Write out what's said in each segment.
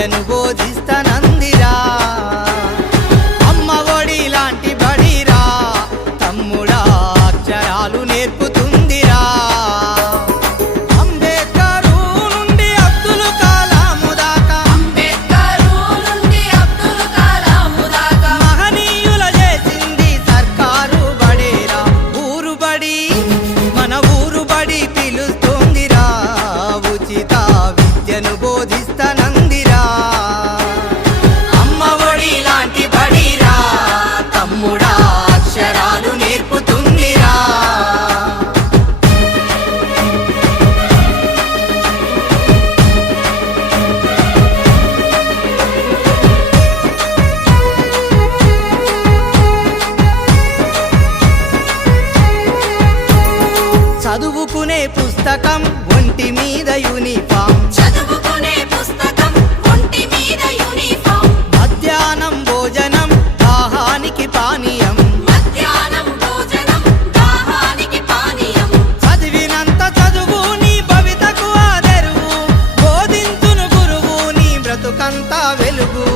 విద్యను బోధిస్తనందిరా అమ్మ ఒడి లాంటి బడిరా తమ్ముడా అక్షరాలు నేర్పుతుందిరా అంబేద్కరు నుండి అబ్దుల్ కలాము దాకా మహనీయుల చేసింది సర్కారు బడేరా ఊరు బడి మన ఊరు బడి పిలుస్తుందిరా ఉచిత విద్యను బోధిస్తనందిరా అమ్మ ఒడి లాంటి బడిరా తమ్ముడా అక్షరాలు నేర్పుతుందిరా చదువుకునే పుస్తకం ఒంటి మీద యూనిఫామ్ మధ్యాహ్నం భోజనం దాహానికి పానీయం చదివినంత చదువు నీ భవితకు ఆదరువు బోధించును గురువు నీ బ్రతుకంతా వెలుగు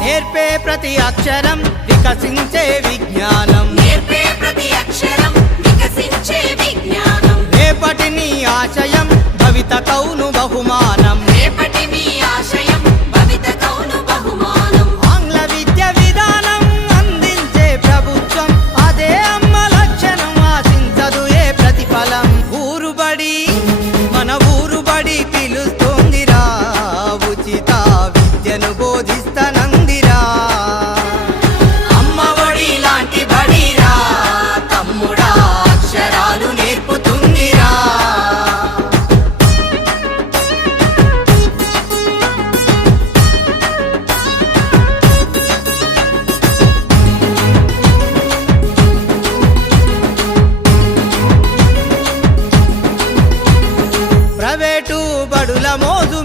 నేర్పే ప్రతి అక్షరం వికసించే విజ్ఞానం రేపటి నీ ఆశయం భవిత కౌను బహుమానం ఆంగ్ల విద్య విధానం అందించే ప్రభుత్వం అదే అమ్మ లక్షణం ఆశించదు ఏ ప్రతిఫలం ఊరు బడి మన ఊరు బడి పిలుస్తోందిరా ఉచిత విద్యను బోధిస్తనందిరా అమ్మ ఒడి లాంటి బడిరా తమ్ముడా అక్షరాలు నేర్పుతుందిరా ప్రైవేటు బడుల మోజు